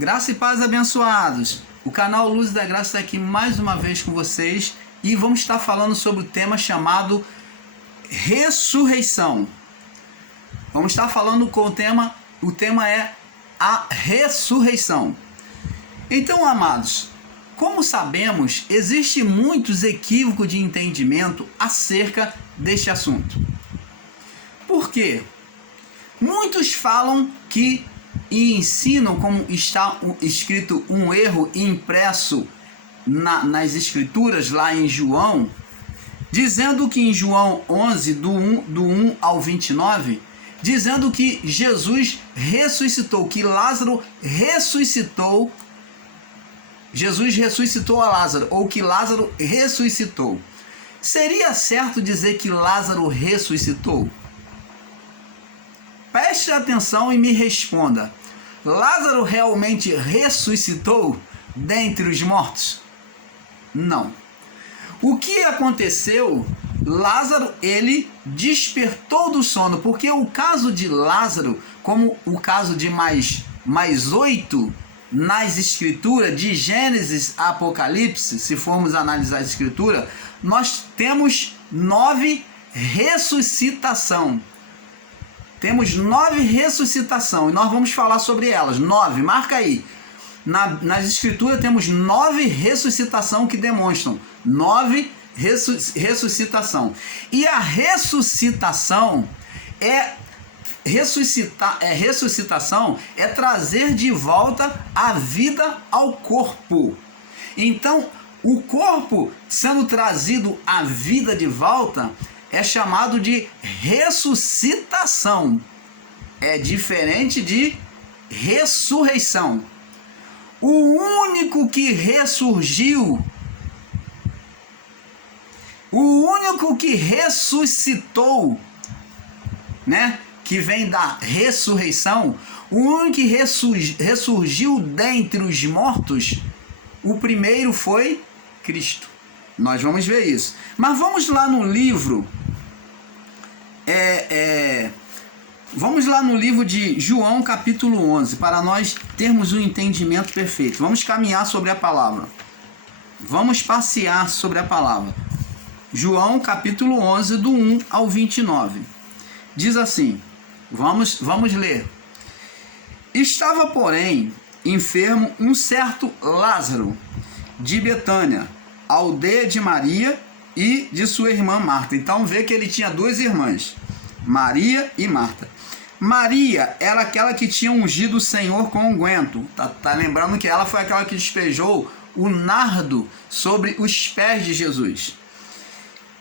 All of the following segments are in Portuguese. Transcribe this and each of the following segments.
Graça e paz, abençoados. O canal Luz da Graça está aqui mais uma vez com vocês e vamos estar falando sobre o tema chamado ressurreição. Vamos estar falando com o tema é a ressurreição. Então, amados, como sabemos, existe muitos equívocos de entendimento acerca deste assunto. Por quê? Muitos falam que e ensinam, como está escrito um erro impresso nas escrituras lá em João, dizendo que em João 11, do 1 ao 29, dizendo que Jesus ressuscitou, que Lázaro ressuscitou, Jesus ressuscitou a Lázaro, ou que Lázaro ressuscitou. Seria certo dizer que Lázaro ressuscitou? Preste atenção e me responda. Lázaro realmente ressuscitou dentre os mortos? Não. O que aconteceu? Lázaro, ele despertou do sono, porque o caso de Lázaro, como o caso de mais 8 nas escrituras, de Gênesis a Apocalipse, se formos analisar a escritura, nós temos 9 ressuscitação. Temos 9 ressuscitação e nós vamos falar sobre elas. 9, marca aí. Nas escrituras temos 9 ressuscitação que demonstram 9 ressuscitação. E a ressuscitação ressuscitação é trazer de volta a vida ao corpo. Então, o corpo sendo trazido à vida de volta é chamado de ressuscitação. É diferente de ressurreição. O único que ressurgiu, o único que ressuscitou, né? Que vem da ressurreição, o único que ressurgiu dentre os mortos, o primeiro foi Cristo. Nós vamos ver isso. Mas vamos lá no livro. Vamos lá no livro de João, capítulo 11, para nós termos um entendimento perfeito. Vamos caminhar sobre a palavra. Vamos passear sobre a palavra. João, capítulo 11, do 1 ao 29. Diz assim, vamos ler. Estava, porém, enfermo um certo Lázaro, de Betânia, aldeia de Maria e de sua irmã Marta. Então vê que ele tinha 2 irmãs, Maria e Marta. Maria era aquela que tinha ungido o Senhor com unguento. Tá lembrando que ela foi aquela que despejou o nardo sobre os pés de Jesus.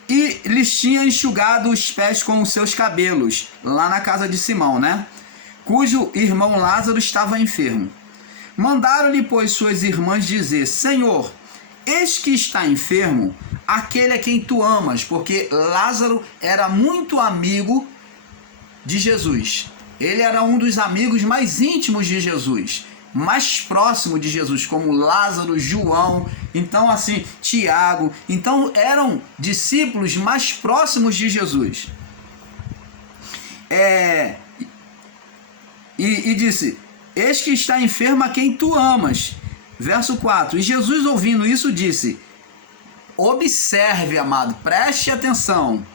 E lhes tinha enxugado os pés com os seus cabelos, lá na casa de Simão, né? Cujo irmão Lázaro estava enfermo. Mandaram-lhe, pois, suas irmãs dizer: Senhor, eis que está enfermo aquele a quem tu amas, porque Lázaro era muito amigo de Jesus. Ele era um dos amigos mais íntimos de Jesus, mais próximo de Jesus, como Lázaro, João, então assim, Tiago. Então eram discípulos mais próximos de Jesus. E disse: eis que está enfermo a quem tu amas. Verso 4. E Jesus, ouvindo isso, disse: observe, amado, preste atenção.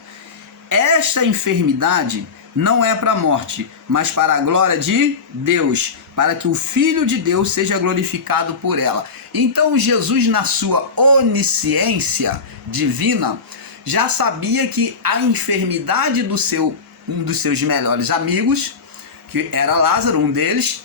Esta enfermidade não é para a morte, mas para a glória de Deus, para que o Filho de Deus seja glorificado por ela. Então Jesus, na sua onisciência divina, já sabia que a enfermidade um dos seus melhores amigos, que era Lázaro, um deles,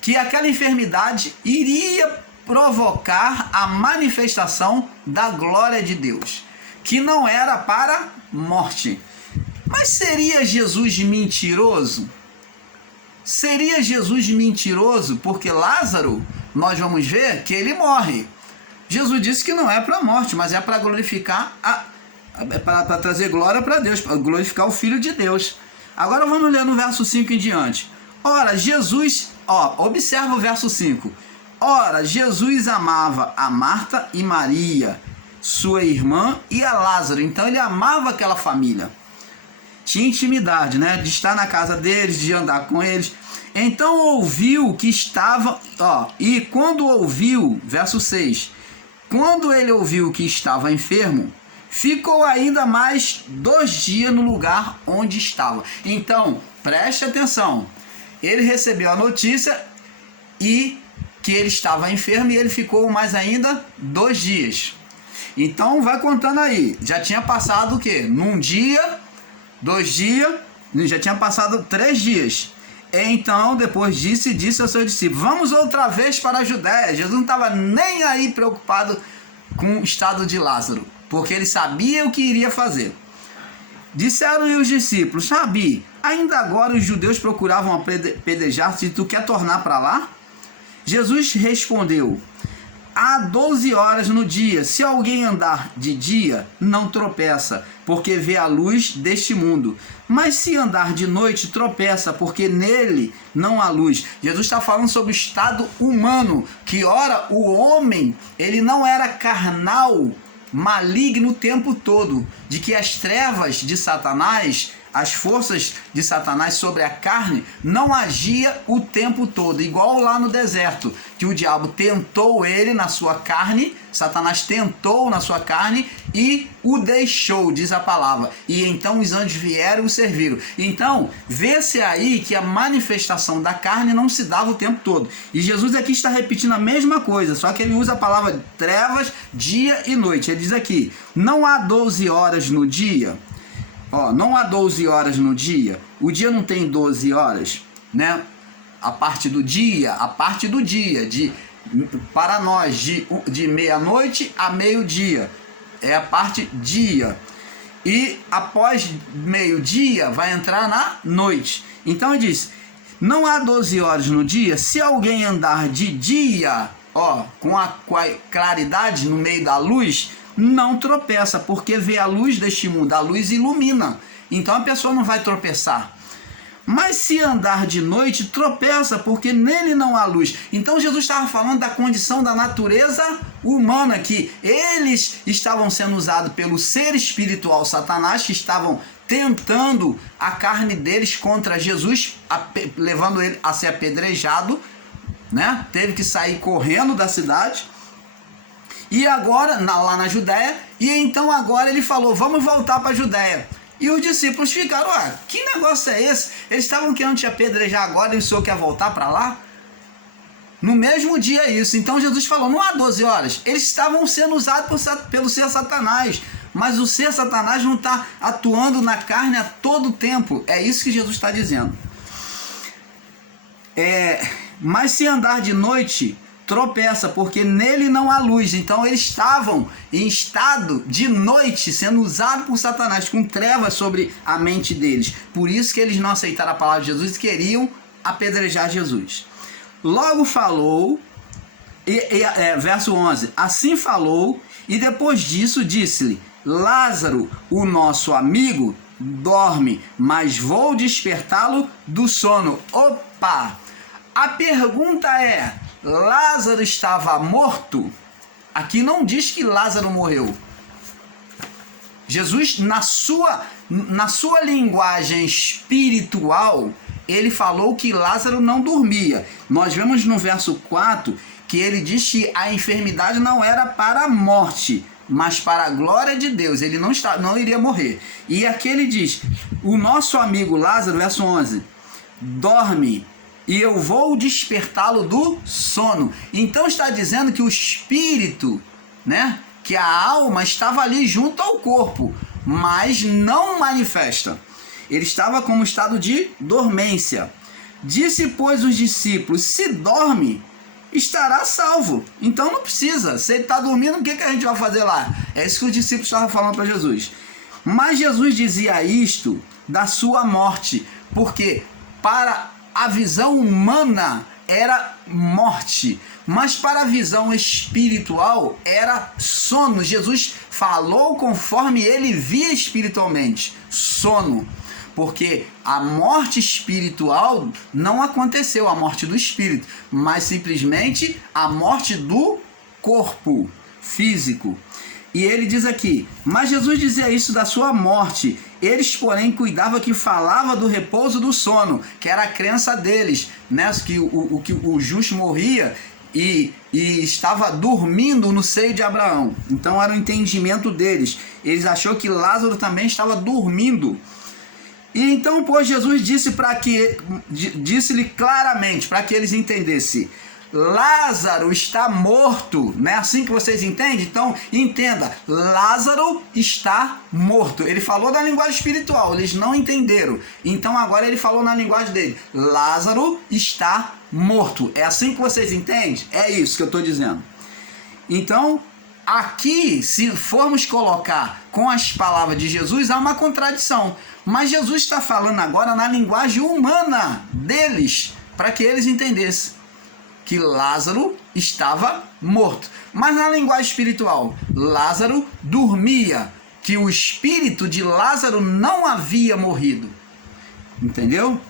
que aquela enfermidade iria provocar a manifestação da glória de Deus, que não era para morte. Mas seria Jesus mentiroso? Seria Jesus mentiroso? Porque Lázaro, nós vamos ver que ele morre. Jesus disse que não é para a morte, mas é para glorificar, para trazer glória para Deus, para glorificar o Filho de Deus. Agora vamos ler no verso 5 em diante. Ora, Jesus, observa o verso 5. Ora, Jesus amava a Marta e Maria, sua irmã, e a Lázaro. Então ele amava aquela família. tinha intimidade, né? De estar na casa deles, de andar com eles. Então ouviu que estava, e quando ouviu, verso 6, quando ele ouviu que estava enfermo, ficou ainda mais 2 dias no lugar onde estava. Então, preste atenção, ele recebeu a notícia e que ele estava enfermo e ele ficou mais ainda 2 dias. Então vai contando aí, já tinha passado o quê? Num dia, 2 dias, já tinha passado 3 dias. Então, depois disso, disse ao seu discípulo: vamos outra vez para a Judéia. Jesus não estava nem aí preocupado com o estado de Lázaro, porque ele sabia o que iria fazer. Disseram-lhe os discípulos: Rabi, ainda agora os judeus procuravam apedrejar-te e tu quer tornar para lá? Jesus respondeu: há 12 horas no dia. Se alguém andar de dia, não tropeça, porque vê a luz deste mundo. Mas se andar de noite, tropeça, porque nele não há luz. Jesus está falando sobre o estado humano, que ora o homem, ele não era carnal, maligno o tempo todo, de que as trevas de Satanás, as forças de Satanás sobre a carne não agia o tempo todo, igual lá no deserto, que o diabo tentou ele na sua carne, Satanás tentou na sua carne e o deixou, diz a palavra, e então os anjos vieram e o serviram. Então, vê-se aí que a manifestação da carne não se dava o tempo todo, e Jesus aqui está repetindo a mesma coisa, só que ele usa a palavra trevas, dia e noite. Ele diz aqui: não há 12 horas no dia. Não há 12 horas no dia. O dia não tem 12 horas, né? A parte do dia, para nós, de meia-noite a meio-dia. É a parte dia. E após meio-dia vai entrar na noite. Então ele diz: não há 12 horas no dia. Se alguém andar de dia, com a claridade no meio da luz, não tropeça, porque vê a luz deste mundo. A luz ilumina, então a pessoa não vai tropeçar. Mas se andar de noite, tropeça, porque nele não há luz. Então Jesus estava falando da condição da natureza humana, que eles estavam sendo usados pelo ser espiritual Satanás, que estavam tentando a carne deles contra Jesus, levando ele a ser apedrejado, né? Teve que sair correndo da cidade. E agora, lá na Judéia, e então agora ele falou: vamos voltar para a Judéia. E os discípulos ficaram: que negócio é esse? Eles estavam querendo te apedrejar agora e o senhor quer voltar para lá? No mesmo dia isso. Então Jesus falou: não há 12 horas. Eles estavam sendo usados pelo ser Satanás, mas o ser Satanás não está atuando na carne a todo tempo. É isso que Jesus está dizendo. Mas se andar de noite, tropeça, porque nele não há luz. Então eles estavam em estado de noite, sendo usados por Satanás, com trevas sobre a mente deles. Por isso que eles não aceitaram a palavra de Jesus e queriam apedrejar Jesus. Logo falou, verso 11, assim falou, e depois disso disse-lhe: Lázaro, o nosso amigo, dorme, mas vou despertá-lo do sono. Opa! A pergunta é: Lázaro estava morto? Aqui não diz que Lázaro morreu. Jesus, na sua linguagem espiritual, ele falou que Lázaro não dormia. Nós vemos no verso 4 que ele diz que a enfermidade não era para a morte, mas para a glória de Deus. Ele não iria morrer. E aqui ele diz: o nosso amigo Lázaro, verso 11, dorme, e eu vou despertá-lo do sono. Então está dizendo que o espírito, né, que a alma estava ali junto ao corpo, mas não manifesta. Ele estava como estado de dormência. Disse, pois, os discípulos: se dorme, estará salvo. Então não precisa. Se ele está dormindo, o que a gente vai fazer lá? É isso que os discípulos estavam falando para Jesus. Mas Jesus dizia isto da sua morte, porque para a visão humana era morte, mas para a visão espiritual era sono. Jesus falou conforme ele via espiritualmente, sono, porque a morte espiritual não aconteceu, a morte do espírito, mas simplesmente a morte do corpo físico. E ele diz aqui: mas Jesus dizia isso da sua morte. Eles, porém, cuidavam que falava do repouso do sono, que era a crença deles, né? Que o justo morria e estava dormindo no seio de Abraão. Então era o entendimento deles. Eles acharam que Lázaro também estava dormindo. E então, pois, Jesus disse-lhe claramente, para que eles entendessem: Lázaro está morto. Não é assim que vocês entendem? Então, entenda, Lázaro está morto. Ele falou na linguagem espiritual, eles não entenderam. Então, agora ele falou na linguagem dele: Lázaro está morto. É assim que vocês entendem? É isso que eu estou dizendo. Então, aqui, se formos colocar com as palavras de Jesus, há uma contradição. Mas Jesus está falando agora na linguagem humana deles, para que eles entendessem que Lázaro estava morto. Mas na linguagem espiritual, Lázaro dormia, que o espírito de Lázaro não havia morrido. Entendeu?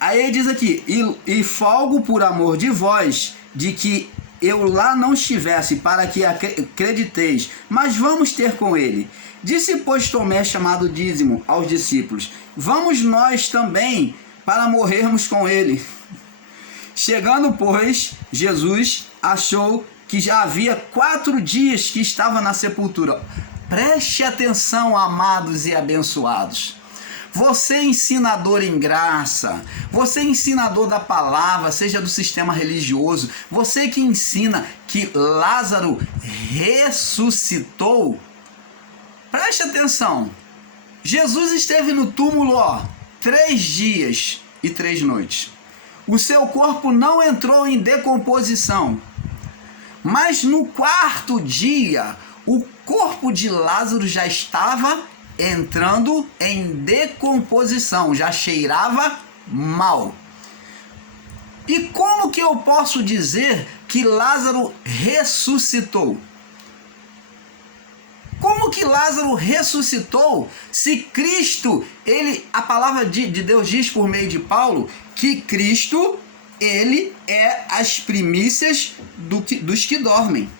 Aí ele diz aqui: e folgo por amor de vós, de que eu lá não estivesse, para que acrediteis, mas vamos ter com ele. Disse, pois, Tomé, chamado Dízimo, aos discípulos: vamos nós também, para morrermos com ele. Chegando, pois, Jesus achou que já havia 4 dias que estava na sepultura. Preste atenção, amados e abençoados. Você, ensinador em graça, você, ensinador da palavra, seja do sistema religioso, você que ensina que Lázaro ressuscitou, preste atenção. Jesus esteve no túmulo 3 dias e 3 noites. O seu corpo não entrou em decomposição. Mas no 4º dia, o corpo de Lázaro já estava entrando em decomposição, já cheirava mal. E como que eu posso dizer que Lázaro ressuscitou? Como que Lázaro ressuscitou se Cristo, a palavra de Deus diz por meio de Paulo que Cristo, ele é as primícias dos que dormem.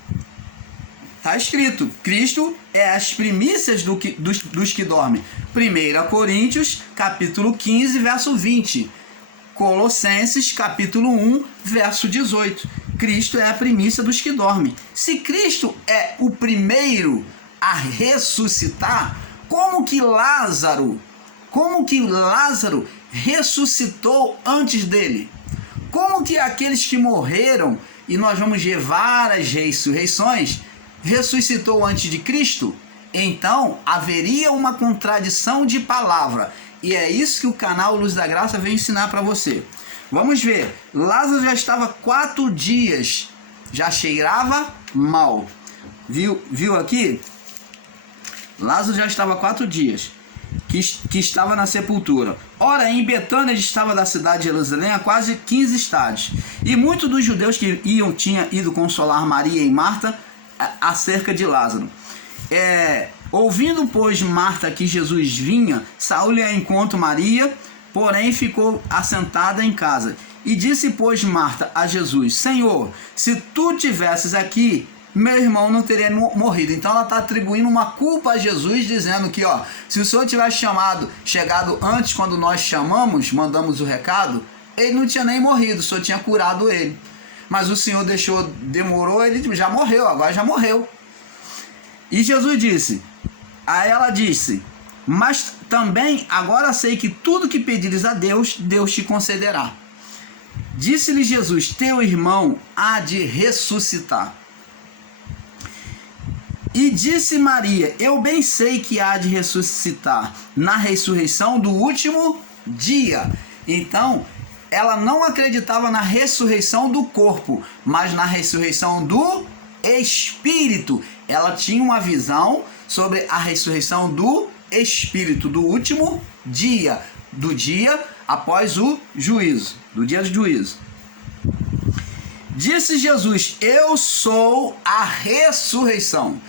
Está escrito, Cristo é as primícias dos que dormem. 1 Coríntios, capítulo 15, verso 20. Colossenses, capítulo 1, verso 18. Cristo é a primícia dos que dormem. Se Cristo é o primeiro a ressuscitar, como que Lázaro ressuscitou antes dele? Como que aqueles que morreram, e nós vamos ver várias ressurreições, ressuscitou antes de Cristo? Então haveria uma contradição de palavra, e é isso que o canal Luz da Graça vem ensinar para você. Vamos ver, Lázaro já estava 4 dias, já cheirava mal. Viu aqui? Lázaro já estava 4 dias que estava na sepultura. Ora, em Betânia estava da cidade de Jerusalém a quase 15 estádios. E muitos dos judeus que tinham ido consolar Maria e Marta acerca de Lázaro. Ouvindo, pois, Marta que Jesus vinha, saiu-lhe ao encontro Maria, porém ficou assentada em casa. E disse, pois, Marta a Jesus: Senhor, se tu tivesses aqui, meu irmão não teria morrido. Então ela está atribuindo uma culpa a Jesus, dizendo que, se o Senhor tivesse chegado antes, quando nós mandamos o recado, ele não tinha nem morrido, o Senhor tinha curado ele. Mas o Senhor demorou, ele já morreu, agora já morreu. E Jesus disse, a ela disse: mas também agora sei que tudo que pedires a Deus, Deus te concederá. Disse-lhe Jesus: teu irmão há de ressuscitar. E disse Maria: eu bem sei que há de ressuscitar na ressurreição do último dia. Então, ela não acreditava na ressurreição do corpo, mas na ressurreição do espírito. Ela tinha uma visão sobre a ressurreição do espírito, do último dia, do dia após o juízo, do dia do juízo. Disse Jesus: eu sou a ressurreição.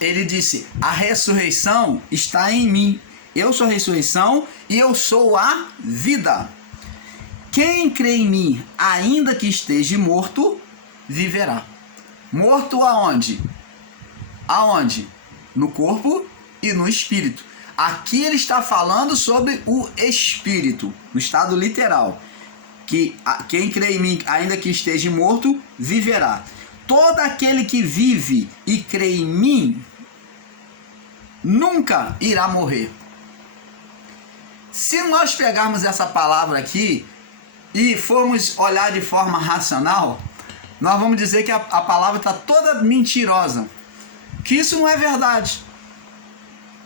Ele disse: a ressurreição está em mim. Eu sou a ressurreição e eu sou a vida. Quem crê em mim, ainda que esteja morto, viverá. Morto aonde? Aonde? No corpo e no espírito. Aqui ele está falando sobre o espírito, no estado literal. Que quem crê em mim, ainda que esteja morto, viverá. Todo aquele que vive e crê em mim, nunca irá morrer. Se nós pegarmos essa palavra aqui e formos olhar de forma racional, nós vamos dizer que a palavra está toda mentirosa. Que isso não é verdade.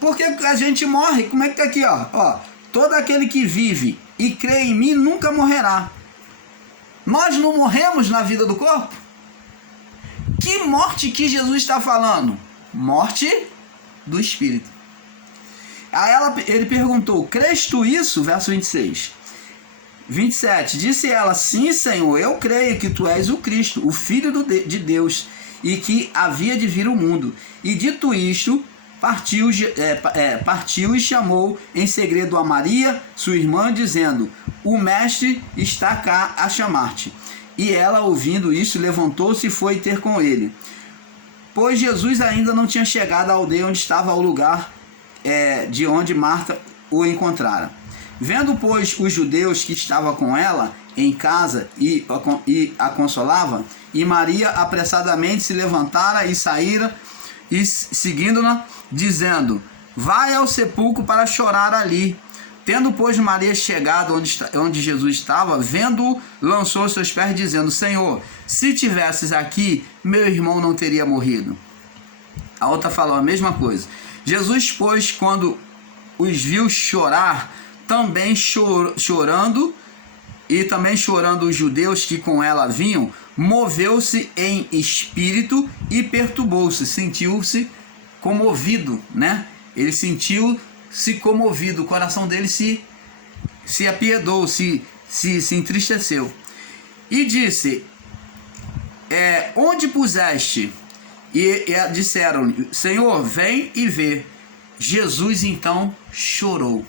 Porque a gente morre. Como é que está aqui? Ó, todo aquele que vive e crê em mim nunca morrerá. Nós não morremos na vida do corpo? Que morte que Jesus está falando? Morte do espírito. Aí ele perguntou, crês tu isso? Verso 26. 27. Disse ela, sim, Senhor, eu creio que tu és o Cristo, o Filho de Deus, e que havia de vir o mundo. E dito isto, partiu e chamou em segredo a Maria, sua irmã, dizendo, o mestre está cá a chamar-te. E ela, ouvindo isso, levantou-se e foi ter com ele. Pois Jesus ainda não tinha chegado à aldeia onde estava o lugar de onde Marta o encontrara. Vendo, pois, os judeus que estavam com ela em casa e a consolava, e Maria apressadamente se levantara e saíra, e seguindo-na, dizendo, vai ao sepulcro para chorar ali. Tendo, pois, Maria chegado onde Jesus estava, vendo-o, lançou os seus pés, dizendo, Senhor, se tivesses aqui, meu irmão não teria morrido. A outra falou a mesma coisa. Jesus, pois, quando os viu chorar, também chorando, e também chorando os judeus que com ela vinham, moveu-se em espírito e perturbou-se, sentiu-se comovido, né? Ele sentiu-se comovido, o coração dele se apiedou, se entristeceu. E disse, onde puseste? E disseram, Senhor, vem e vê. Jesus então chorou.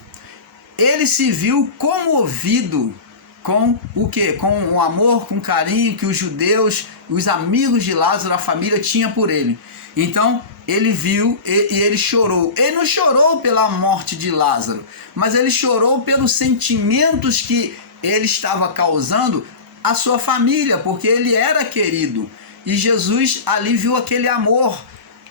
Ele se viu comovido com o quê? Com o amor, com o carinho que os judeus, os amigos de Lázaro, a família tinha por ele. Então, ele viu e ele chorou. Ele não chorou pela morte de Lázaro, mas ele chorou pelos sentimentos que ele estava causando à sua família, porque ele era querido. E Jesus ali viu aquele amor,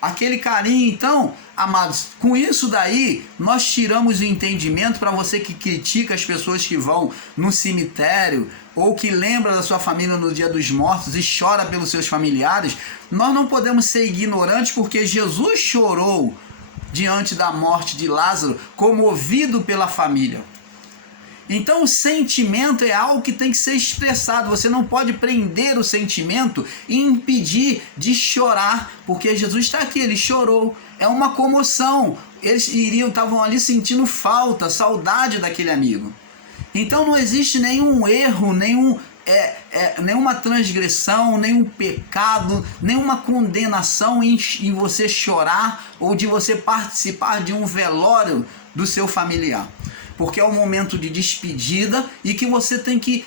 aquele carinho. Então, amados, com isso daí, nós tiramos o entendimento para você que critica as pessoas que vão no cemitério ou que lembra da sua família no dia dos mortos e chora pelos seus familiares. Nós não podemos ser ignorantes, porque Jesus chorou diante da morte de Lázaro, comovido pela família. Então o sentimento é algo que tem que ser expressado. Você não pode prender o sentimento e impedir de chorar, porque Jesus está aqui, ele chorou. É uma comoção. Eles estavam ali sentindo falta, saudade daquele amigo. Então não existe nenhum erro, nenhuma transgressão, nenhum pecado, nenhuma condenação em você chorar ou de você participar de um velório do seu familiar. Porque é um momento de despedida e que você tem que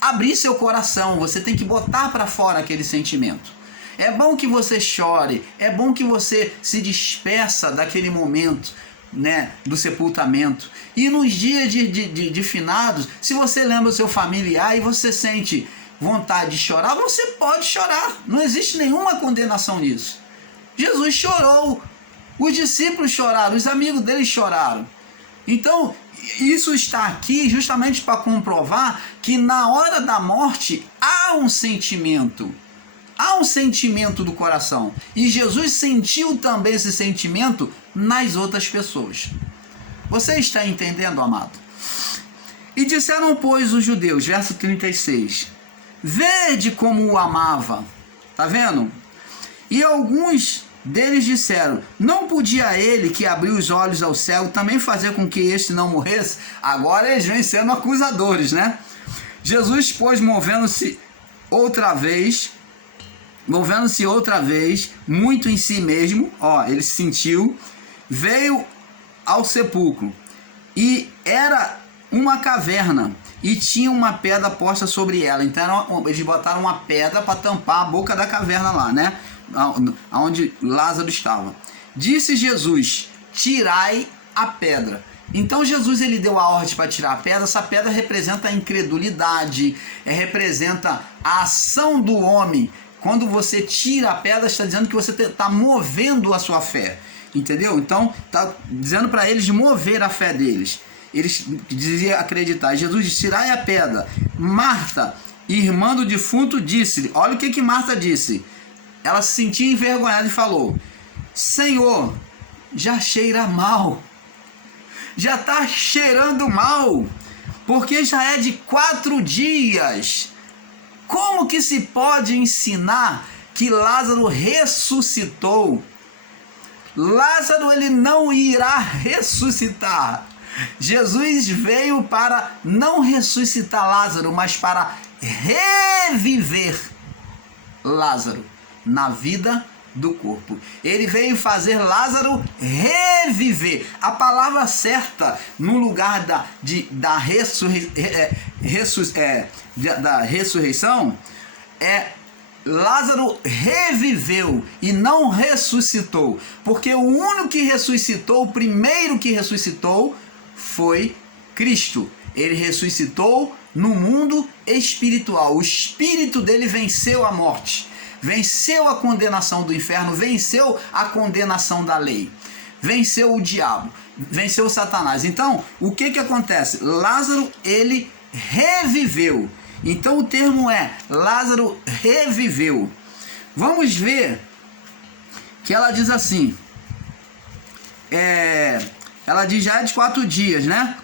abrir seu coração, você tem que botar para fora aquele sentimento. É bom que você chore, é bom que você se despeça daquele momento, né, do sepultamento. E nos dias de finados, se você lembra o seu familiar e você sente vontade de chorar, você pode chorar. Não existe nenhuma condenação nisso. Jesus chorou, os discípulos choraram, os amigos dele choraram. Então, isso está aqui justamente para comprovar que na hora da morte há um sentimento. Há um sentimento do coração. E Jesus sentiu também esse sentimento nas outras pessoas. Você está entendendo, amado? E disseram, pois, os judeus, verso 36, vede como o amava. Tá vendo? E alguns deles disseram, não podia ele que abriu os olhos ao céu também fazer com que este não morresse? Agora eles vêm sendo acusadores, né? Jesus, pois, movendo-se outra vez, muito em si mesmo, ele se sentiu, veio ao sepulcro, e era uma caverna, e tinha uma pedra posta sobre ela. Então eles botaram uma pedra para tampar a boca da caverna lá, né? Onde Lázaro estava. Disse Jesus: tirai a pedra. Então Jesus ele deu a ordem para tirar a pedra. Essa pedra representa a incredulidade, representa a ação do homem. Quando você tira a pedra, está dizendo que você está movendo a sua fé, entendeu? Então está dizendo para eles mover a fé deles. Eles diziam acreditar. Jesus disse: tirai a pedra. Marta, irmã do defunto, disse-lhe. Olha o que Marta disse. Ela se sentia envergonhada e falou: Senhor, já cheira mal. Já está cheirando mal, porque já é de 4 dias. Como que se pode ensinar que Lázaro ressuscitou? Lázaro ele não irá ressuscitar. Jesus veio para não ressuscitar Lázaro, mas para reviver Lázaro na vida do corpo. Ele veio fazer Lázaro reviver. A palavra certa no lugar da ressurreição é Lázaro reviveu e não ressuscitou, porque o único que ressuscitou, o primeiro que ressuscitou foi Cristo. Ele ressuscitou no mundo espiritual. O espírito dele venceu a morte, venceu a condenação do inferno, venceu a condenação da lei, venceu o diabo, venceu Satanás. Então, o que acontece? Lázaro, ele reviveu. Então, o termo é Lázaro reviveu. Vamos ver que ela diz assim, ela diz já é de 4 dias, né?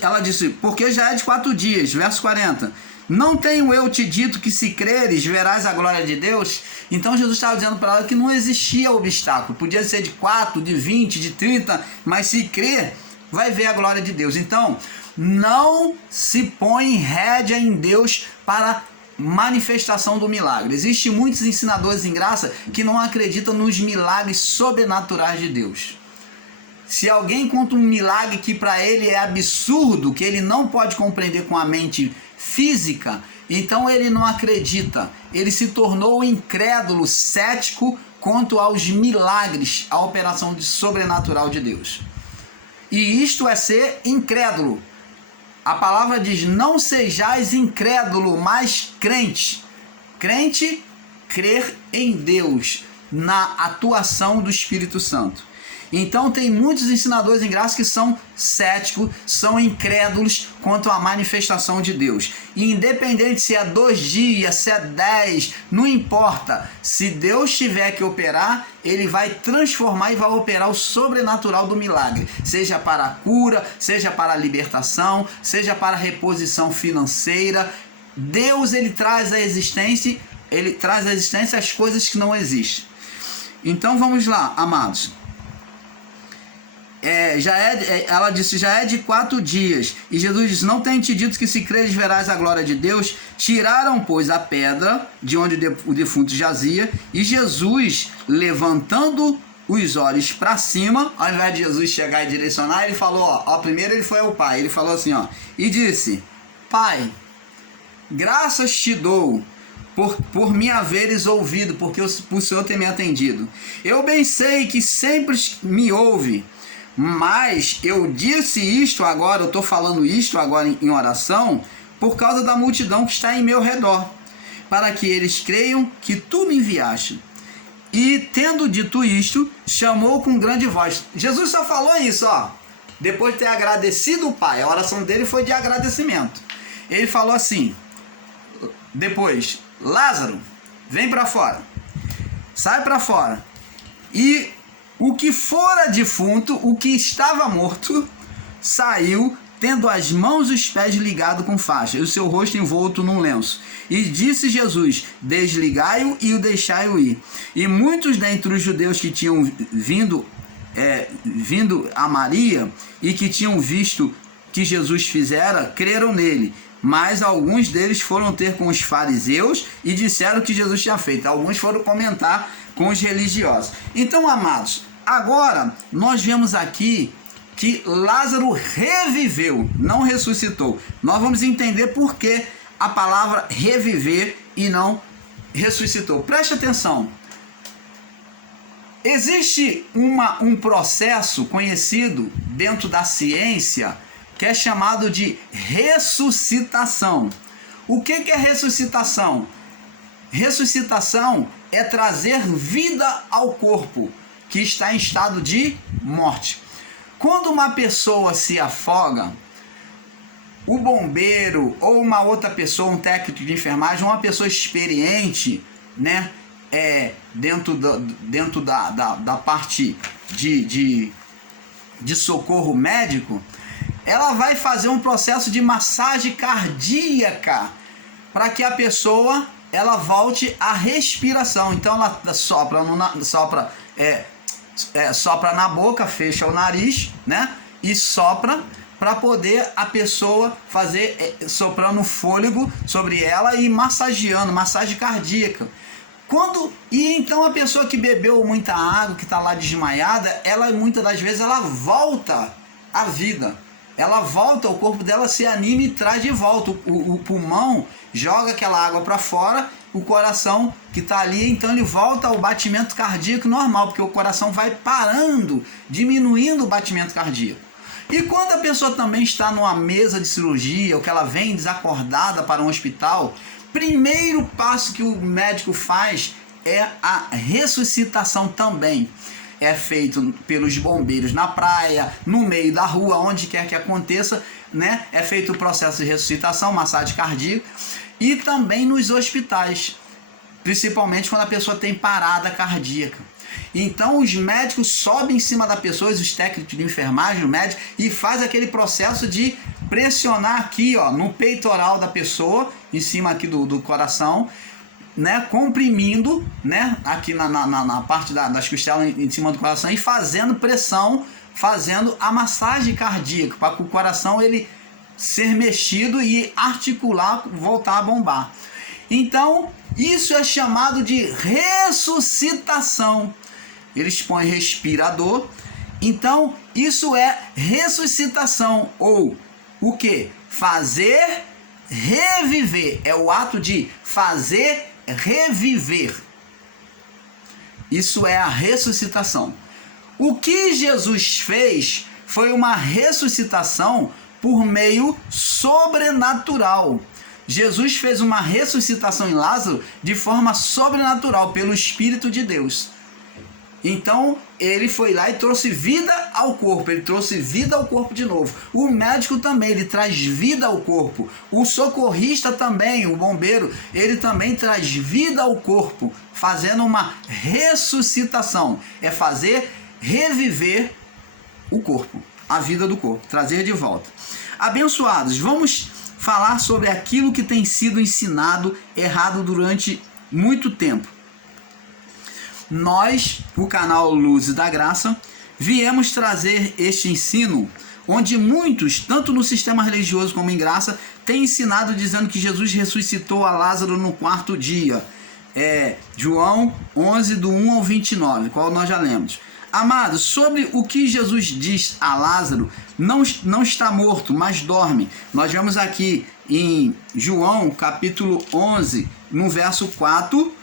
Ela disse, porque já é de 4 dias, verso 40. Não tenho eu te dito que se creres, verás a glória de Deus? Então Jesus estava dizendo para ela que não existia obstáculo. Podia ser de 4, de 20, de 30, mas se crer, vai ver a glória de Deus. Então, não se põe rédea em Deus para manifestação do milagre. Existem muitos ensinadores em graça que não acreditam nos milagres sobrenaturais de Deus. Se alguém conta um milagre que para ele é absurdo, que ele não pode compreender com a mente física, então ele não acredita. Ele se tornou incrédulo, cético quanto aos milagres, a operação sobrenatural de Deus. E isto é ser incrédulo. A palavra diz: não sejais incrédulo, mas crente. Crente, crer em Deus, na atuação do Espírito Santo. Então tem muitos ensinadores em graça que são céticos, são incrédulos quanto à manifestação de Deus. E independente se é 2 dias, se é 10, não importa. Se Deus tiver que operar, ele vai transformar e vai operar o sobrenatural do milagre. Seja para a cura, seja para a libertação, seja para a reposição financeira. Deus ele traz à existência as coisas que não existem. Então vamos lá, amados. Ela disse, já é de 4 dias. E Jesus disse: não tenho te dito que se creres verás a glória de Deus? Tiraram, pois, a pedra de onde o defunto jazia. E Jesus, levantando os olhos para cima, ao invés de Jesus chegar e direcionar, ele falou, primeiro ele foi ao Pai. Ele falou assim, e disse: Pai, graças te dou por me haveres ouvido, porque o Senhor tem me atendido. Eu bem sei que sempre me ouve, mas eu disse isto agora, eu estou falando isto agora em oração, por causa da multidão que está em meu redor, para que eles creiam que tu me enviaste. E tendo dito isto, chamou com grande voz. Jesus só falou isso, depois de ter agradecido o Pai. A oração dele foi de agradecimento. Ele falou assim, depois: Lázaro, vem para fora. Sai para fora. E o que fora defunto, o que estava morto, saiu, tendo as mãos e os pés ligados com faixa, e o seu rosto envolto num lenço. E disse Jesus: desligai-o e o deixai-o ir. E muitos dentre os judeus que tinham vindo a Maria e que tinham visto que Jesus fizera, creram nele. Mas alguns deles foram ter com os fariseus e disseram o que Jesus tinha feito. Alguns foram comentar com os religiosos. Então, amados, agora nós vemos aqui que Lázaro reviveu, não ressuscitou. Nós vamos entender por que a palavra reviver e não ressuscitou. Preste atenção. Existe um processo conhecido dentro da ciência que é chamado de ressuscitação. O que é ressuscitação? Ressuscitação é trazer vida ao corpo que está em estado de morte. Quando uma pessoa se afoga, o bombeiro ou uma outra pessoa, um técnico de enfermagem, uma pessoa experiente, né, dentro da parte de socorro médico, ela vai fazer um processo de massagem cardíaca para que a pessoa ela volte à respiração. Então ela sopra na boca, fecha o nariz, né, e sopra para poder a pessoa fazer soprando fôlego sobre ela e massageando, massagem cardíaca. Então a pessoa que bebeu muita água, que está lá desmaiada, ela muitas das vezes ela volta à vida. Ela volta, o corpo dela se anima e traz de volta. O pulmão joga aquela água para fora, o coração que está ali, então ele volta ao batimento cardíaco normal, porque o coração vai parando, diminuindo o batimento cardíaco. E quando a pessoa também está numa mesa de cirurgia, ou que ela vem desacordada para um hospital, primeiro passo que o médico faz é a ressuscitação também. É feito pelos bombeiros na praia, no meio da rua, onde quer que aconteça, né? É feito o processo de ressuscitação, massagem cardíaca, e também nos hospitais, principalmente quando a pessoa tem parada cardíaca. Então os médicos sobem em cima da pessoa, os técnicos de enfermagem, o médico, e faz aquele processo de pressionar aqui, ó, no peitoral da pessoa, em cima aqui do coração, né, comprimindo, né, aqui na parte das costelas em cima do coração e fazendo pressão, fazendo a massagem cardíaca para que o coração ele ser mexido e articular, voltar a bombar. Então isso é chamado de ressuscitação. Eles põem respirador. Então isso é ressuscitação, ou o que? Fazer reviver. É o ato de fazer reviver. Isso é a ressuscitação. O que Jesus fez foi uma ressuscitação por meio sobrenatural. Jesus fez uma ressuscitação em Lázaro de forma sobrenatural, pelo Espírito de Deus. Então ele foi lá e trouxe vida ao corpo, ele trouxe vida ao corpo de novo. O médico também, ele traz vida ao corpo. O socorrista também, o bombeiro, ele também traz vida ao corpo, fazendo uma ressuscitação. É fazer reviver o corpo, a vida do corpo, trazer de volta. Abençoados, vamos falar sobre aquilo que tem sido ensinado errado durante muito tempo. Nós, o canal Luzes da Graça, viemos trazer este ensino, onde muitos, tanto no sistema religioso como em graça, têm ensinado dizendo que Jesus ressuscitou a Lázaro no 4º dia. João 11, do 1 ao 29, qual nós já lemos. Amados, sobre o que Jesus diz a Lázaro, não está morto, mas dorme. Nós vemos aqui em João, capítulo 11, no verso 4,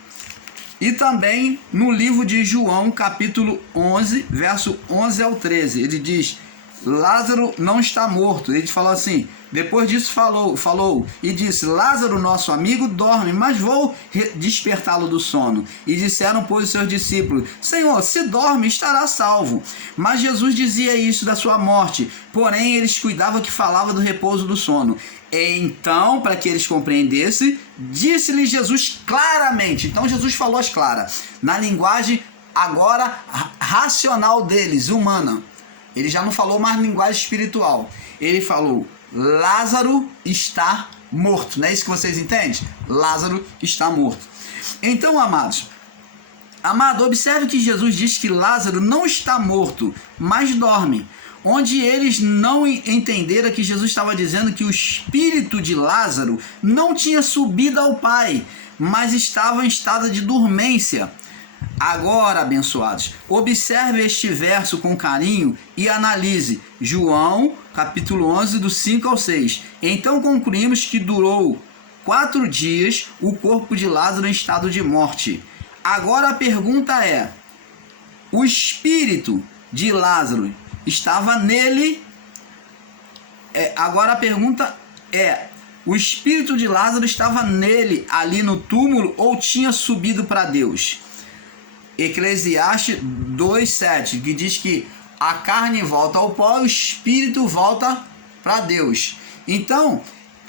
e também no livro de João, capítulo 11, verso 11 ao 13. Ele diz: Lázaro não está morto. Ele falou assim, depois disso falou e disse: Lázaro, nosso amigo, dorme, mas vou despertá-lo do sono. E disseram, pois, os seus discípulos: Senhor, se dorme, estará salvo. Mas Jesus dizia isso da sua morte, porém eles cuidavam que falava do repouso do sono. Então, para que eles compreendessem, disse-lhe Jesus claramente. Então Jesus falou às claras, na linguagem agora racional deles, humana. Ele já não falou mais linguagem espiritual. Ele falou: Lázaro está morto. Não é isso que vocês entendem? Lázaro está morto. Então, amado, observe que Jesus diz que Lázaro não está morto, mas dorme. Onde eles não entenderam que Jesus estava dizendo que o espírito de Lázaro não tinha subido ao Pai, mas estava em estado de dormência. Agora, abençoados, observe este verso com carinho e analise. João, capítulo 11, do 5 ao 6. Então concluímos que durou 4 dias o corpo de Lázaro em estado de morte. Agora a pergunta é: o espírito de Lázaro estava nele? Agora a pergunta é: o espírito de Lázaro estava nele, ali no túmulo, ou tinha subido para Deus? Eclesiastes 2:7, que diz que a carne volta ao pó, o espírito volta para Deus. Então,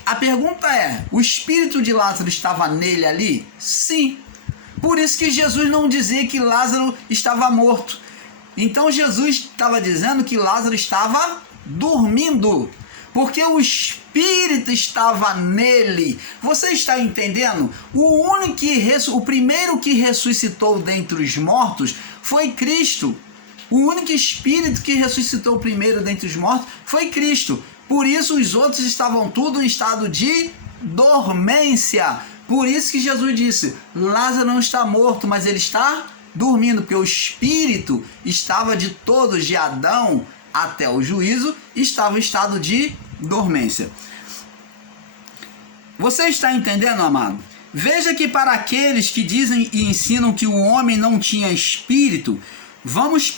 a pergunta é: o espírito de Lázaro estava nele ali? Sim. Por isso que Jesus não dizia que Lázaro estava morto. Então Jesus estava dizendo que Lázaro estava dormindo, porque o espírito estava nele. Você está entendendo? O primeiro que ressuscitou dentre os mortos foi Cristo. O único espírito que ressuscitou primeiro dentre os mortos foi Cristo. Por isso os outros estavam tudo em estado de dormência. Por isso que Jesus disse: Lázaro não está morto, mas ele está dormindo, porque o espírito estava de todos, de Adão até o juízo, estava em estado de dormência. Você está entendendo, amado? Veja que para aqueles que dizem e ensinam que o homem não tinha espírito, vamos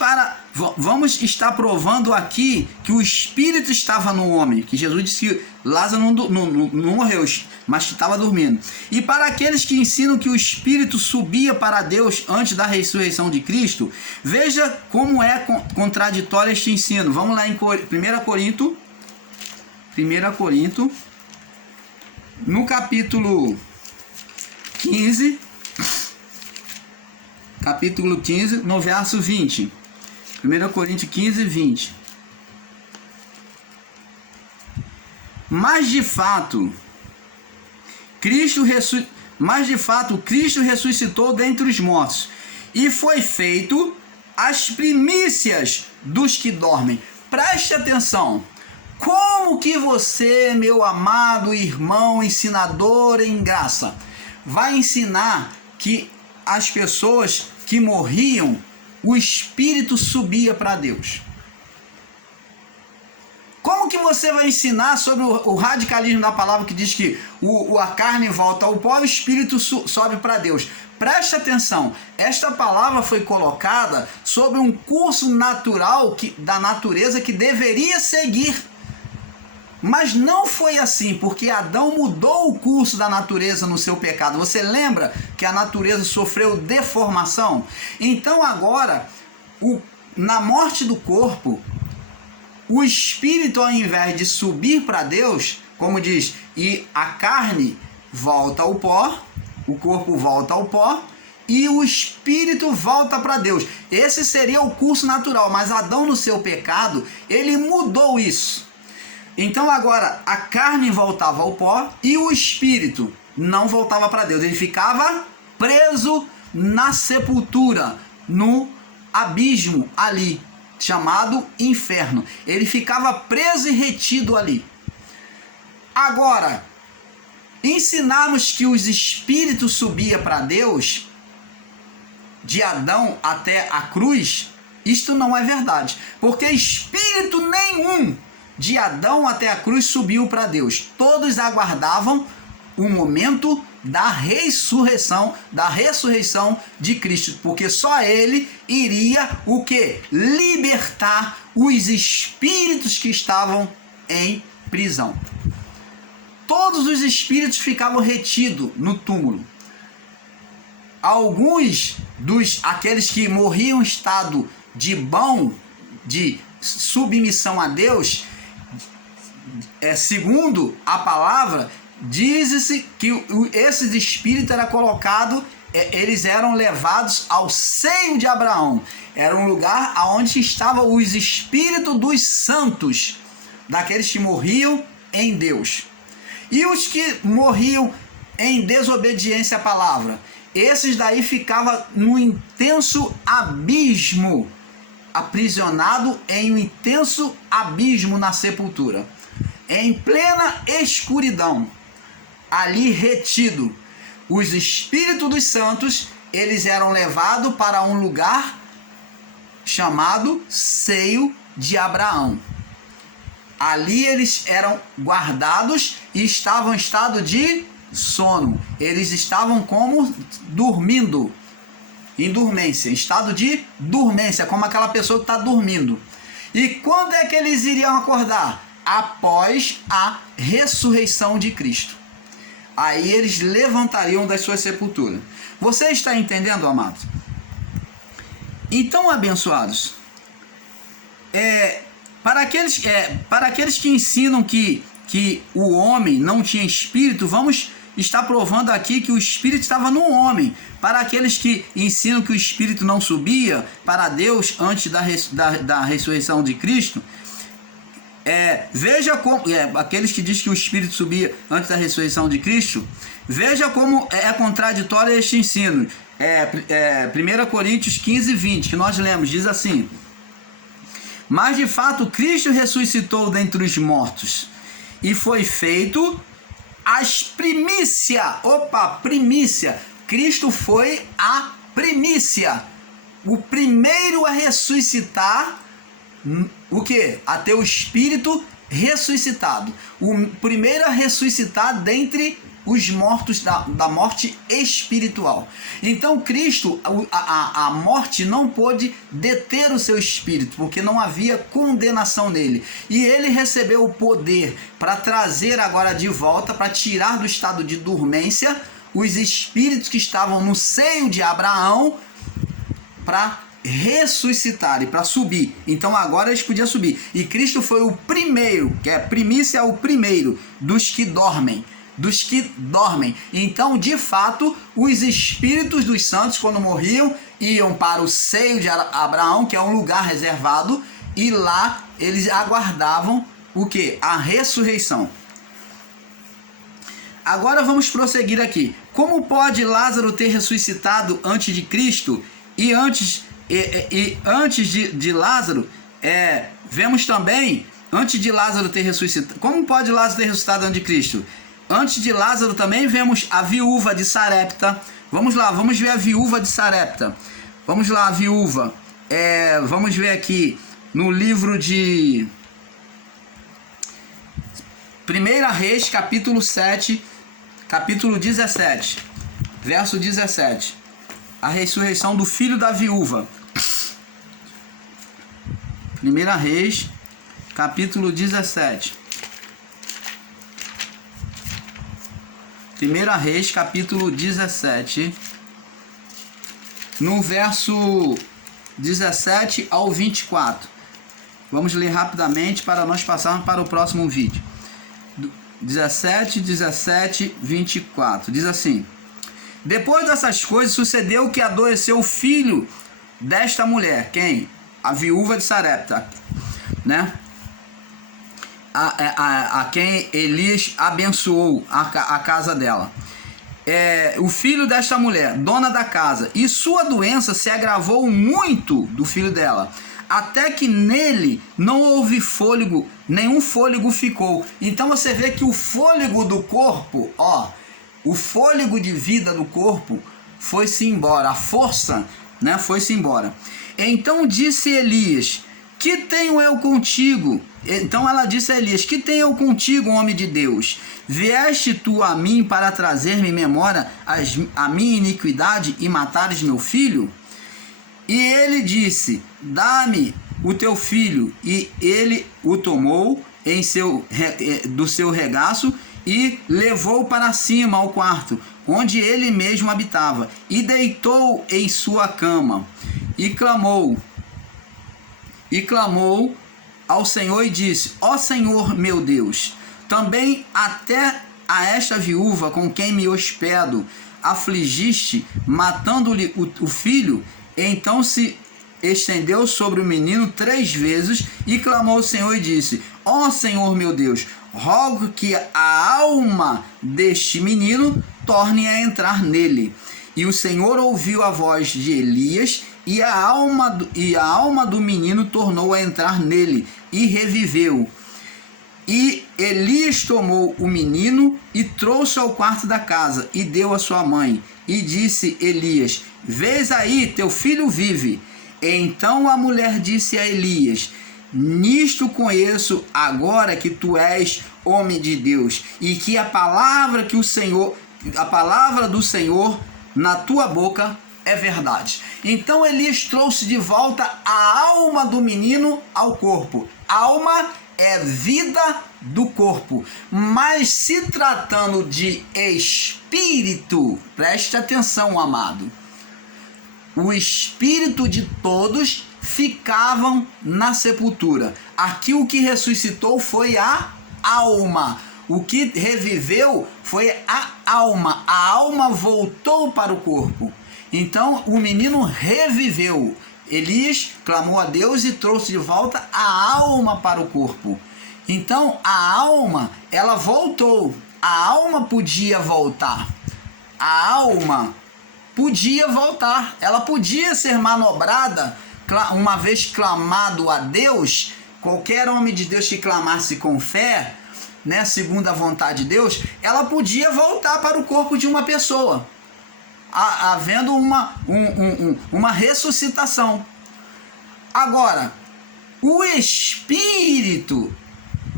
estar provando aqui que o espírito estava no homem, que Jesus disse que Lázaro não morreu, mas estava dormindo. E para aqueles que ensinam que o espírito subia para Deus antes da ressurreição de Cristo, veja como é contraditório este ensino. Vamos lá em 1 Corinto, no capítulo 15, no verso 20. 1 Coríntios 15, 20. Mas de fato, Cristo ressuscitou dentre os mortos e foi feito as primícias dos que dormem. Preste atenção. Como que você, meu amado irmão ensinador em graça, vai ensinar que as pessoas que morriam, o espírito subia para Deus? Como que você vai ensinar sobre o radicalismo da palavra que diz que a carne volta ao pó e o espírito sobe para Deus? Preste atenção, esta palavra foi colocada sobre um curso natural da natureza que deveria seguir. Mas não foi assim, porque Adão mudou o curso da natureza no seu pecado. Você lembra que a natureza sofreu deformação? Então agora, na morte do corpo, o espírito, ao invés de subir para Deus, como diz, e a carne volta ao pó, o corpo volta ao pó, e o espírito volta para Deus. Esse seria o curso natural, mas Adão, no seu pecado, ele mudou isso. Então agora a carne voltava ao pó e o espírito não voltava para Deus. Ele ficava preso na sepultura, no abismo ali, chamado inferno. Ele ficava preso e retido ali. Agora, ensinarmos que os espíritos subiam para Deus, de Adão até a cruz, isto não é verdade. Porque espírito nenhum de Adão até a cruz subiu para Deus. Todos aguardavam o momento da ressurreição de Cristo, porque só ele iria o que? Libertar os espíritos que estavam em prisão. Todos os espíritos ficavam retidos no túmulo. Alguns aqueles que morriam em estado de submissão a Deus, segundo a palavra, diz-se que esses espíritos eram colocados, eles eram levados ao seio de Abraão. Era um lugar onde estavam os espíritos dos santos, daqueles que morriam em Deus. E os que morriam em desobediência à palavra, esses daí ficavam no intenso abismo, aprisionado em um intenso abismo na sepultura, em plena escuridão, ali retido. Os espíritos dos santos eles eram levados para um lugar chamado Seio de Abraão. Ali eles eram guardados e estavam em estado de sono. Eles estavam como dormindo, em dormência, em estado de dormência, como aquela pessoa que está dormindo. E quando é que eles iriam acordar? Após a ressurreição de Cristo. Aí eles levantariam das suas sepulturas. Você está entendendo, amados? Então, abençoados, para aqueles que ensinam que o homem não tinha espírito, vamos estar provando aqui que o espírito estava no homem. Para aqueles que ensinam que o espírito não subia para Deus antes da ressurreição de Cristo, veja como, aqueles que dizem que o espírito subia antes da ressurreição de Cristo, veja como é contraditório este ensino. 1 Coríntios 15, 20, que nós lemos, diz assim: mas de fato Cristo ressuscitou dentre os mortos e foi feito as primícia. Primícia. Cristo foi a primícia, o primeiro a ressuscitar. O que? A ter o espírito ressuscitado. O primeiro a ressuscitar dentre os mortos da morte espiritual. Então Cristo, a morte não pôde deter o seu espírito, porque não havia condenação nele. E ele recebeu o poder para trazer agora de volta, para tirar do estado de dormência os espíritos que estavam no seio de Abraão, para ressuscitarem, para subir. Então agora eles podiam subir. E Cristo foi o primeiro, que é primícia, é o primeiro dos que dormem. Então, de fato, os espíritos dos santos, quando morriam, iam para o seio de Abraão, que é um lugar reservado, e lá eles aguardavam o que? A ressurreição. Agora vamos prosseguir aqui. Como pode Lázaro ter ressuscitado antes de Cristo? E antes de Lázaro, vemos também, antes de Lázaro ter ressuscitado, como pode Lázaro ter ressuscitado antes de Cristo? Antes de Lázaro também vemos a viúva de Sarepta. Vamos lá, vamos ver a viúva de Sarepta. Vamos lá, a viúva. Vamos ver aqui no livro de 1 Reis, capítulo 7, capítulo 17, verso 17. A ressurreição do filho da viúva. 1 Reis, capítulo 17. 1 Reis, capítulo 17, no verso 17 ao 24. Vamos ler rapidamente para nós passarmos para o próximo vídeo. 17, 24. Diz assim: depois dessas coisas sucedeu que adoeceu o filho desta mulher. Quem? A viúva de Sarepta, né? A quem Elias abençoou a casa dela. O filho desta mulher, dona da casa, e sua doença se agravou muito do filho dela, até que nele não houve fôlego, nenhum fôlego ficou. Então você vê que o fôlego do corpo, o fôlego de vida do corpo foi-se embora, a força, né, foi-se embora. Então disse Elias: que tenho eu contigo? Então ela disse a Elias: que tenho eu contigo, homem de Deus? Vieste tu a mim para trazer-me em memória a minha iniquidade e matares meu filho? E ele disse: dá-me o teu filho. E ele o tomou do seu regaço e levou para cima ao quarto, onde ele mesmo habitava, e deitou em sua cama, e clamou ao Senhor e disse: ó Senhor meu Deus, também até a esta viúva com quem me hospedo afligiste, matando-lhe o filho? Então se estendeu sobre o menino 3 vezes e clamou ao Senhor e disse: ó Senhor meu Deus, rogo que a alma deste menino torne a entrar nele. E o Senhor ouviu a voz de Elias, e a alma do menino tornou a entrar nele, e reviveu. E Elias tomou o menino e trouxe ao quarto da casa, e deu à sua mãe. E disse Elias: vês aí, teu filho vive. Então a mulher disse a Elias: nisto conheço agora que tu és homem de Deus, e que a palavra do Senhor na tua boca é verdade. Então Elias trouxe de volta a alma do menino ao corpo. Alma é vida do corpo, mas se tratando de espírito, preste atenção, amado, o espírito de todos ficavam na sepultura. Aqui o que ressuscitou foi a alma. O que reviveu foi a alma. A alma voltou para o corpo. Então o menino reviveu. Elias clamou a Deus e trouxe de volta a alma para o corpo. Então a alma, ela voltou. A alma podia voltar. A alma podia voltar. Ela podia ser manobrada. Uma vez clamado a Deus, qualquer homem de Deus que clamasse com fé, né, segundo a vontade de Deus, ela podia voltar para o corpo de uma pessoa, havendo uma ressuscitação. Agora, o espírito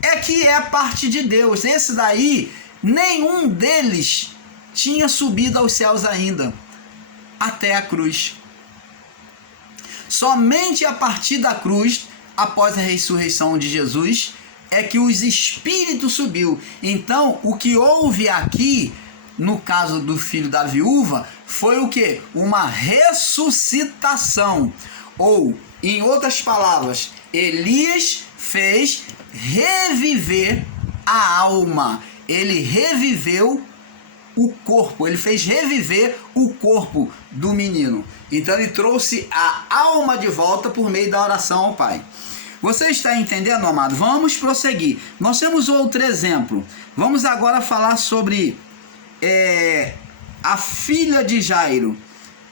é que é parte de Deus. Esse daí, nenhum deles tinha subido aos céus ainda, até a cruz. Somente a partir da cruz, após a ressurreição de Jesus, é que os espíritos subiu. Então, o que houve aqui, no caso do filho da viúva, foi o quê? Uma ressuscitação. Ou, em outras palavras, Elias fez reviver a alma. Ele reviveu o corpo, ele fez reviver o corpo do menino. Então ele trouxe a alma de volta por meio da oração ao Pai. Você está entendendo, amado? Vamos prosseguir. Nós temos outro exemplo. Vamos agora falar sobre a filha de Jairo.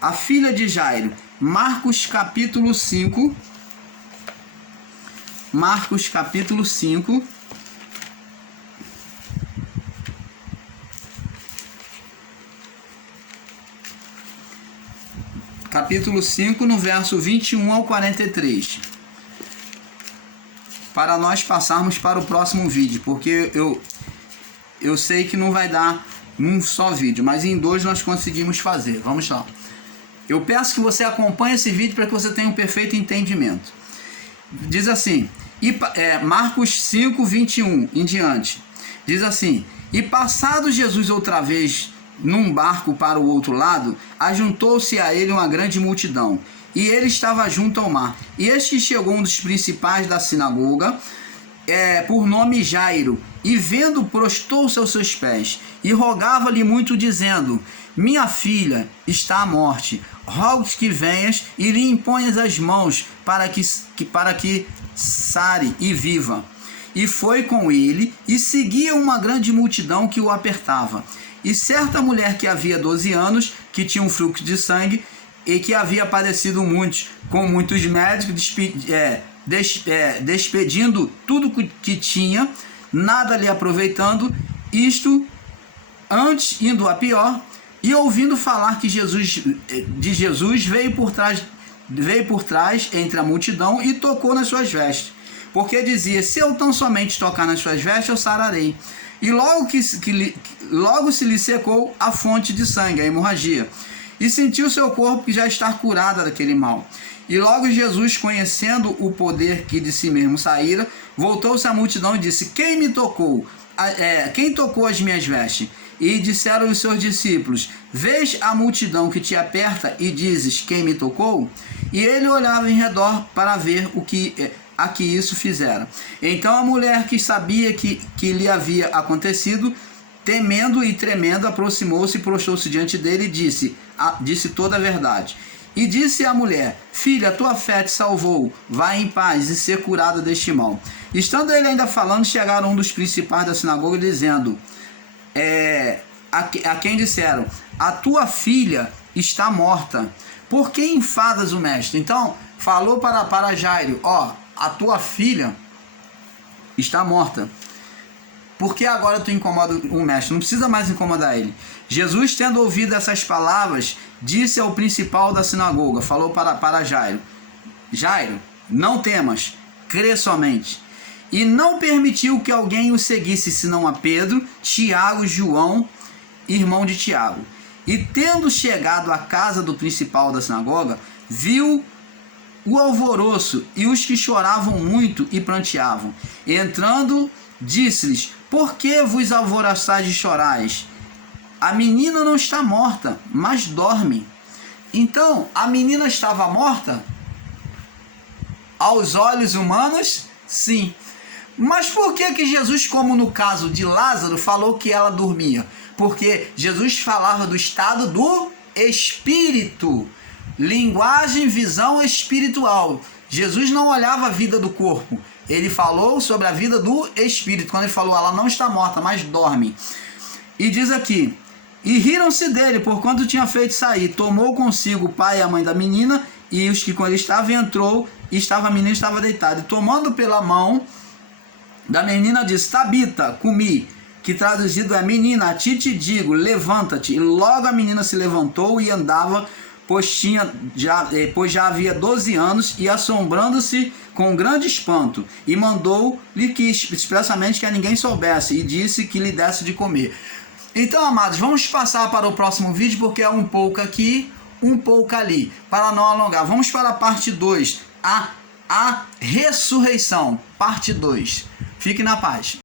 A filha de Jairo. Marcos capítulo 5. Marcos capítulo 5. Capítulo 5, no verso 21 ao 43. Para nós passarmos para o próximo vídeo, porque eu sei que não vai dar um só vídeo, mas em 2 nós conseguimos fazer. Vamos lá. Eu peço que você acompanhe esse vídeo para que você tenha um perfeito entendimento. Diz assim, Marcos 5, 21 em diante. Diz assim: e passado Jesus outra vez num barco para o outro lado, ajuntou-se a ele uma grande multidão, e ele estava junto ao mar. E eis que chegou um dos principais da sinagoga, por nome Jairo, e vendo, prostou-se aos seus pés, e rogava-lhe muito, dizendo: minha filha está à morte, rogo-te que venhas e lhe imponhas as mãos, para que sare e viva. E foi com ele, e seguia uma grande multidão que o apertava. E certa mulher que havia 12 anos, que tinha um fluxo de sangue, e que havia padecido muitos, com muitos médicos, despedindo tudo que tinha, nada lhe aproveitando, isto antes indo a pior, e ouvindo falar que Jesus veio por trás entre a multidão e tocou nas suas vestes, porque dizia: se eu tão somente tocar nas suas vestes, eu sararei. E logo se lhe secou a fonte de sangue, a hemorragia, e sentiu seu corpo que já está curado daquele mal. E logo Jesus, conhecendo o poder que de si mesmo saíra, voltou-se à multidão e disse: quem me tocou? Quem tocou as minhas vestes? E disseram os seus discípulos: vês a multidão que te aperta e dizes: quem me tocou? E ele olhava em redor para ver a que isso fizera. Então a mulher, que sabia que lhe havia acontecido, temendo e tremendo, aproximou-se e prostrou-se diante dele e disse toda a verdade. E disse a mulher: filha, tua fé te salvou, vai em paz e ser curada deste mal. Estando ele ainda falando, chegaram um dos principais da sinagoga, dizendo, a quem disseram: a tua filha está morta, por que enfadas o mestre? Então falou para Jairo: a tua filha está morta, por que agora tu incomoda o mestre? Não precisa mais incomodar ele. Jesus, tendo ouvido essas palavras, disse ao principal da sinagoga, falou para Jairo: Jairo, não temas, crê somente. E não permitiu que alguém o seguisse, senão a Pedro, Tiago e João, irmão de Tiago. E tendo chegado à casa do principal da sinagoga, viu o alvoroço e os que choravam muito e pranteavam. Entrando, disse-lhes: por que vos alvoroçais e chorais? A menina não está morta, mas dorme. Então, a menina estava morta? Aos olhos humanos, sim. Mas por que Jesus, como no caso de Lázaro, falou que ela dormia? Porque Jesus falava do estado do espírito. Linguagem, visão espiritual. Jesus não olhava a vida do corpo. Ele falou sobre a vida do espírito. Quando ele falou, ela não está morta, mas dorme. E diz aqui: e riram-se dele, porquanto tinha feito sair. Tomou consigo o pai e a mãe da menina, e os que com ele estavam, entrou, e a menina estava deitada. E tomando pela mão da menina, disse: Tabita, cumi, que traduzido é: menina, a ti te digo, levanta-te. E logo a menina se levantou e andava, pois já havia 12 anos, e assombrando-se com grande espanto, e mandou-lhe que expressamente que a ninguém soubesse, e disse que lhe desse de comer. Então, amados, vamos passar para o próximo vídeo, porque é um pouco aqui, um pouco ali, para não alongar. Vamos para a parte 2, a ressurreição, parte 2. Fique na paz.